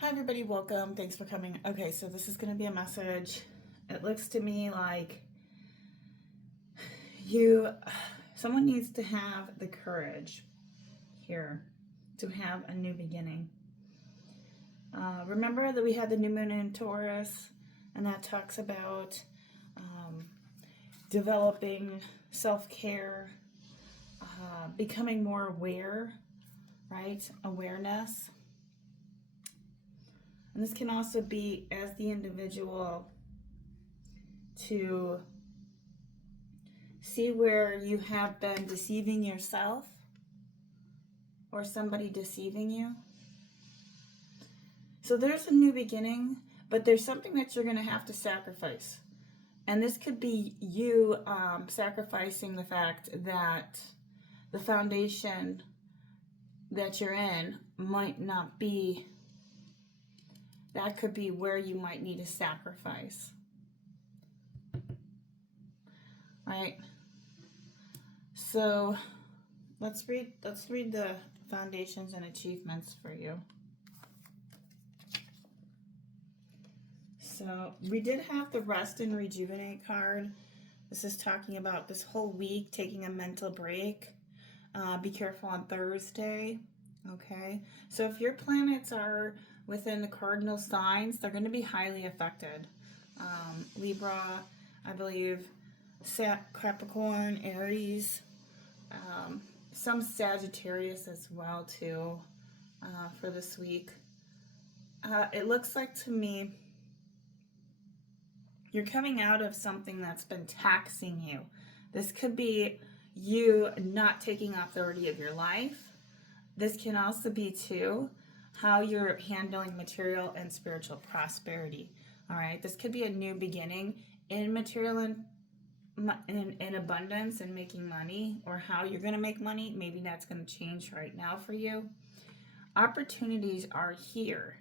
Hi everybody, welcome. Thanks for coming. Okay, so this is going to be a message. It looks to me like someone needs to have the courage here to have a new beginning. Remember that we had the new moon in Taurus, and that talks about developing self-care, becoming more aware, right? Awareness. And this can also be as the individual to see where you have been deceiving yourself or somebody deceiving you. So there's a new beginning, but there's something that you're going to have to sacrifice. And this could be you sacrificing the fact that the foundation that you're in might not be. That could be where you might need a sacrifice. Right? So let's read the foundations and achievements for you. So we did have the rest and rejuvenate card. This is talking about this whole week taking a mental break. Be careful on Thursday. Okay, so if your planets are within the cardinal signs, they're going to be highly affected. Libra, I believe, Capricorn, Aries, some Sagittarius as well too for this week. It looks like to me you're coming out of something that's been taxing you. This could be you not taking authority of your life. This can also be too how you're handling material and spiritual prosperity. All right, this could be a new beginning in material and in abundance and making money, or how you're going to make money. Maybe that's going to change right now for you. Opportunities are here.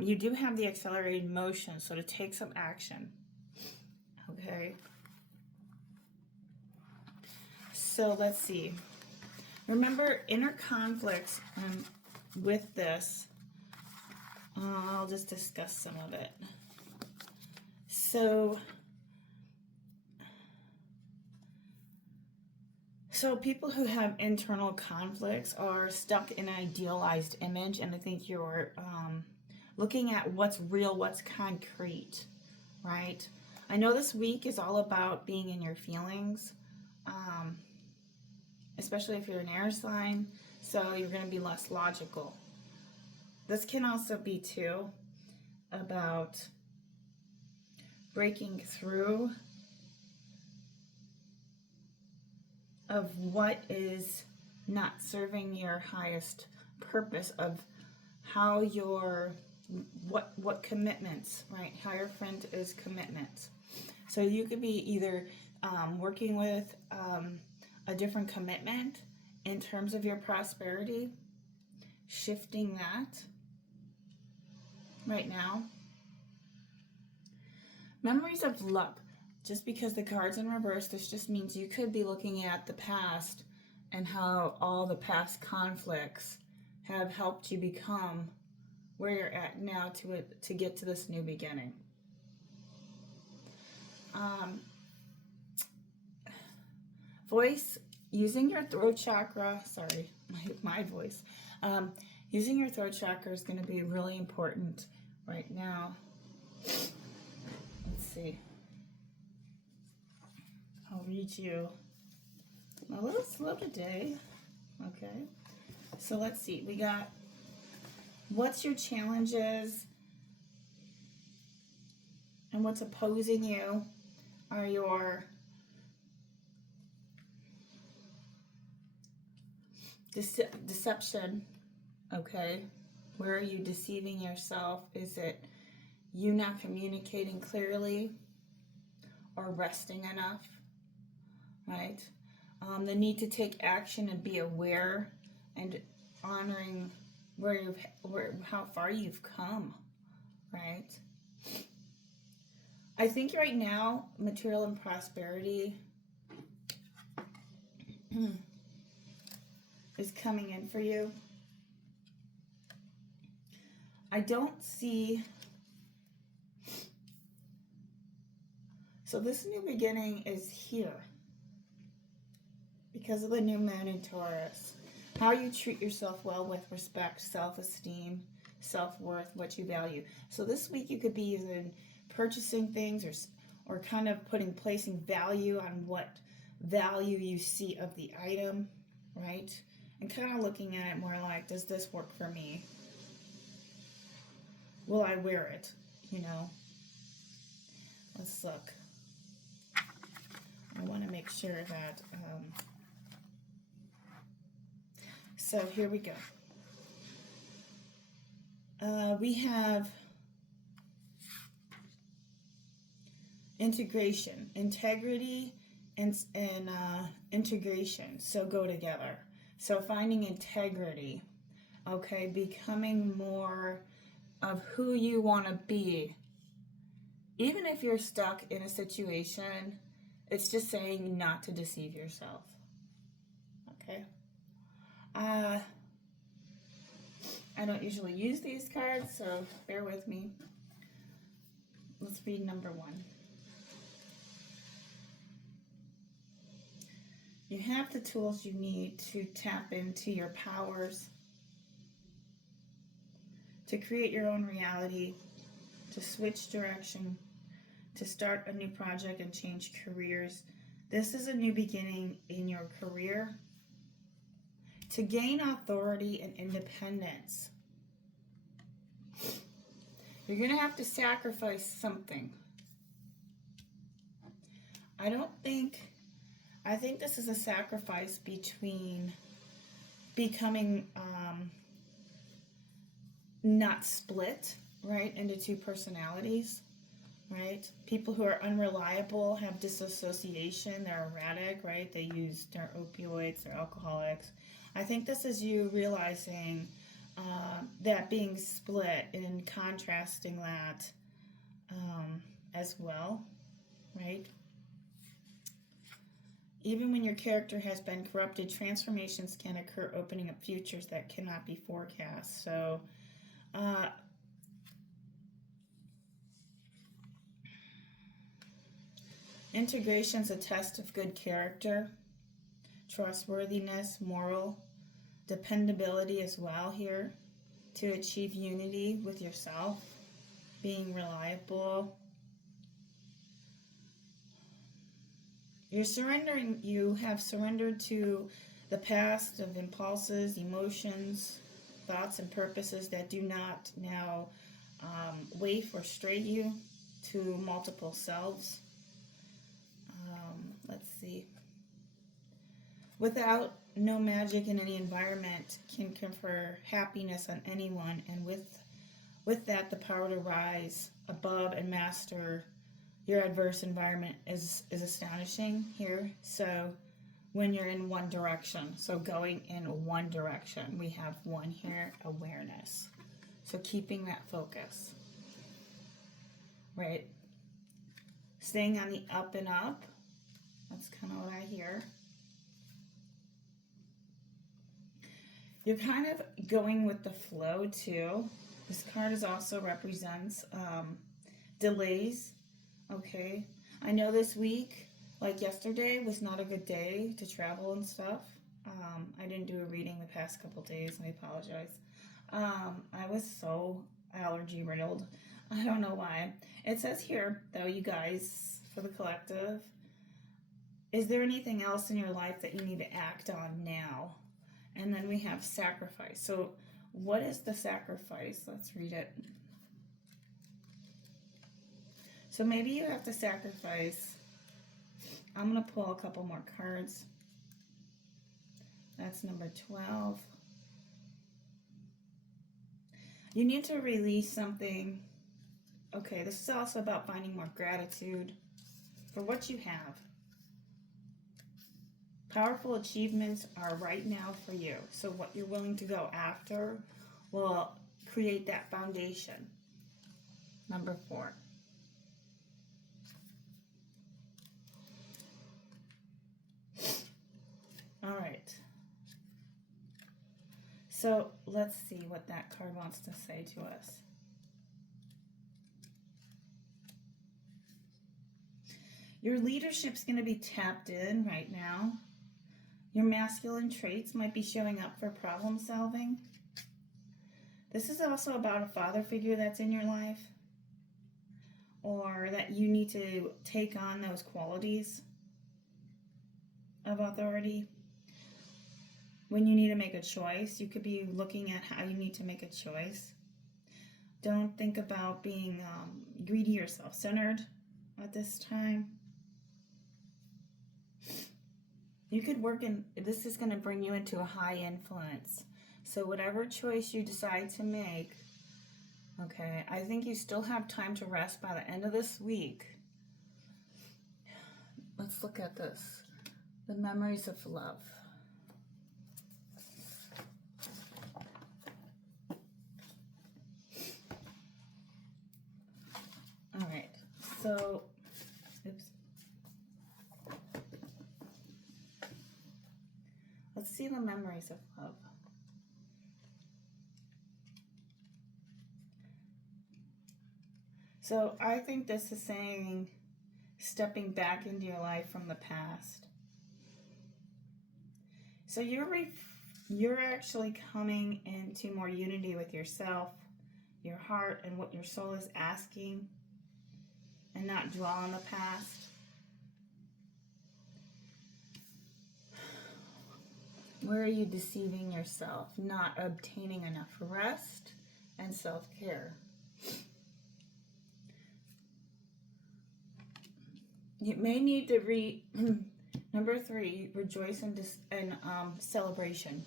You do have the accelerated motion, so to take some action. Okay. So let's see. Remember, inner conflicts with this. I'll just discuss some of it. So people who have internal conflicts are stuck in an idealized image, and I think you're looking at what's real, what's concrete, right? I know this week is all about being in your feelings, especially if you're an air sign, so you're going to be less logical. This can also be too about breaking through of what is not serving your highest purpose, of how your what commitments, right? Higher friend is commitment. So you could be either working with a different commitment in terms of your prosperity, shifting that right now. Memories of luck. Just because the card's in reverse, this just means you could be looking at the past and how all the past conflicts have helped you become where you're at now to get to this new beginning. Voice, using your throat chakra, sorry, my voice. Using your throat chakra is going to be really important right now. Let's see. I'll read you a little slow today. Okay. So let's see. We got, what's your challenges and what's opposing you are your deception. Okay. Where are you deceiving yourself? Is it you not communicating clearly or resting enough? Right? The need to take action and be aware and honoring how far you've come, right? I think right now, material and prosperity is coming in for you. I don't see... So this new beginning is here because of the new moon in Taurus. How you treat yourself well with respect, self-esteem, self-worth, what you value. So this week you could be either purchasing things or kind of placing value on what value you see of the item, right? And kind of looking at it more like, does this work for me? Will I wear it? You know? Let's look. I want to make sure that, so here we go. We have integration, integrity, and integration. So go together. So finding integrity, okay, becoming more of who you want to be. Even if you're stuck in a situation, it's just saying not to deceive yourself. Okay. I don't usually use these cards, so bear with me. Let's read number 1. You have the tools you need to tap into your powers, to create your own reality, to switch direction, to start a new project and change careers. This is a new beginning in your career. To gain authority and independence. You're going to have to sacrifice something. I think this is a sacrifice between becoming not split, right, into two personalities, right? People who are unreliable have disassociation, they're erratic, right? They're opioids, they're alcoholics. I think this is you realizing that being split and contrasting that as well, right? Even when your character has been corrupted, transformations can occur, opening up futures that cannot be forecast. So, integration's a test of good character, trustworthiness, moral, dependability as well here, to achieve unity with yourself, being reliable. You have surrendered to the past of impulses, emotions, thoughts, and purposes that do not now waif or stray you to multiple selves. Let's see. Without no magic in any environment can confer happiness on anyone, and with that, the power to rise above and master your adverse environment is astonishing here. So when you're in one direction, so going in one direction, we have 1 here, awareness. So keeping that focus, right? Staying on the up and up. That's kind of what I hear. You're kind of going with the flow too. This card also represents delays. Okay, I know this week, like yesterday, was not a good day to travel and stuff. I didn't do a reading the past couple days, and I apologize. I was so allergy riddled. I don't know why. It says here, though, you guys, for the collective, is there anything else in your life that you need to act on now? And then we have sacrifice. So what is the sacrifice? Let's read it. So maybe you have to sacrifice. I'm going to pull a couple more cards. That's number 12. You need to release something. Okay, this is also about finding more gratitude for what you have. Powerful achievements are right now for you. So what you're willing to go after will create that foundation. Number 4. All right. So let's see what that card wants to say to us. Your leadership's going to be tapped in right now. Your masculine traits might be showing up for problem solving. This is also about a father figure that's in your life, or that you need to take on those qualities of authority. When you need to make a choice, you could be looking at how you need to make a choice. Don't think about being greedy or self-centered at this time. You could work in, this is going to bring you into a high influence. So whatever choice you decide to make, okay, I think you still have time to rest by the end of this week. Let's look at this. The memories of love. All right, so, oops. Let's see the memories of love. So I think this is saying stepping back into your life from the past. So you're actually coming into more unity with yourself, your heart, and what your soul is asking, and not dwell on the past. Where are you deceiving yourself? Not obtaining enough rest and self-care. You may need to number 3, rejoice and celebration.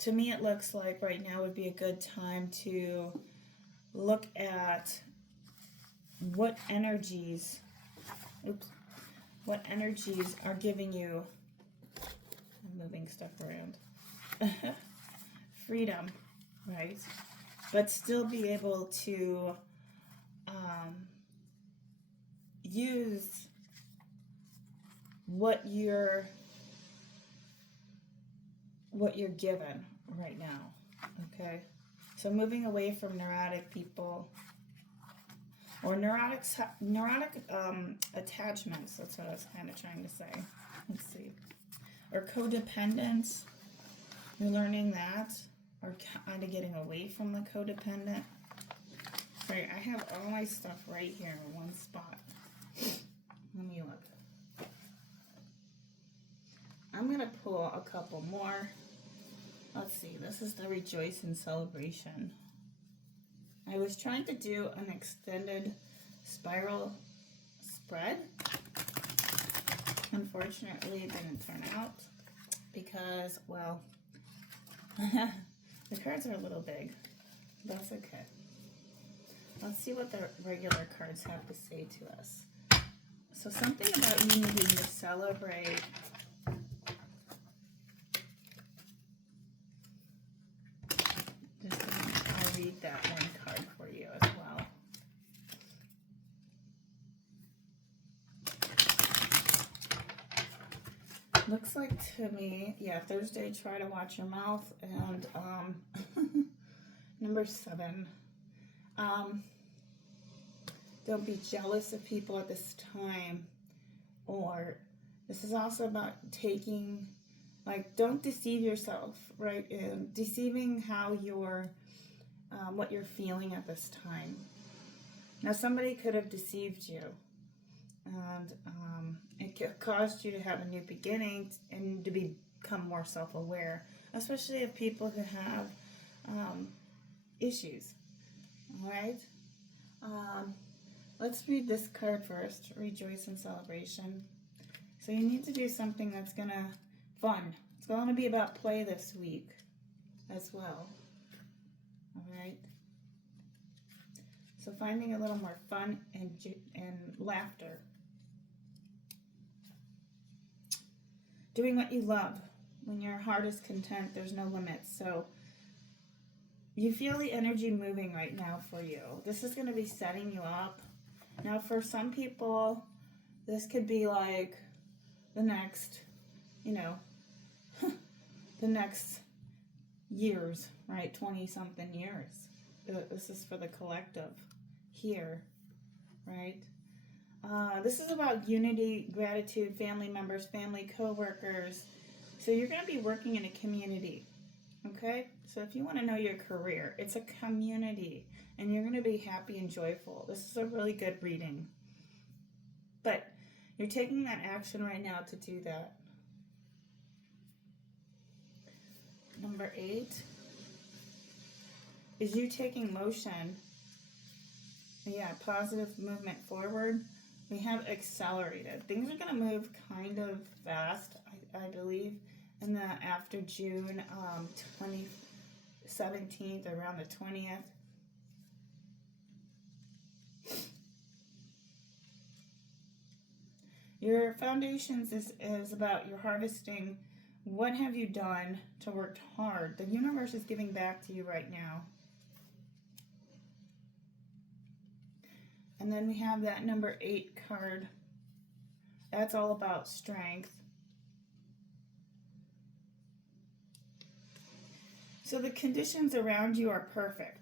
To me, it looks like right now would be a good time to look at what energies are giving you, I'm moving stuff around, freedom, right? But still be able to use what you're given right now, okay? So moving away from neurotic people, or neurotic attachments, that's what I was kind of trying to say. Let's see. Or codependence, you're learning that, or kind of getting away from the codependent. Sorry, I have all my stuff right here in one spot. Let me look. I'm going to pull a couple more. Let's see, this is the rejoice and celebration. I was trying to do an extended spiral spread. Unfortunately, it didn't turn out because, well, the cards are a little big. That's okay. Let's see what the regular cards have to say to us. So something about you needing to celebrate. I'll read that one card for you as well. Looks like to me, yeah, Thursday, try to watch your mouth. And number 7, don't be jealous of people at this time. Or this is also about taking, like, don't deceive yourself, right? And deceiving how you're, what you're feeling at this time. Now, somebody could have deceived you, and it caused you to have a new beginning and to become more self-aware, especially of people who have issues. All right. Let's read this card first, rejoice and celebration. So you need to do something that's fun. It's going to be about play this week as well. All right. So finding a little more fun and laughter. Doing what you love. When your heart is content, there's no limits. So you feel the energy moving right now for you. This is going to be setting you up. Now, for some people, this could be like the next, the next years, right? 20 something years. This is for the collective here, right? This is about unity, gratitude, family members, family co-workers. So you're going to be working in a community, okay? So if you want to know your career, it's a community, and you're going to be happy and joyful. This is a really good reading. But you're taking that action right now to do that. Number 8 is you taking motion. Yeah, positive movement forward. We have accelerated. Things are going to move kind of fast, I believe, in the after June 17th, around the 20th. Your foundations is about your harvesting. What have you done to work hard? The universe is giving back to you right now. And then we have that number 8 card. That's all about strength. So the conditions around you are perfect.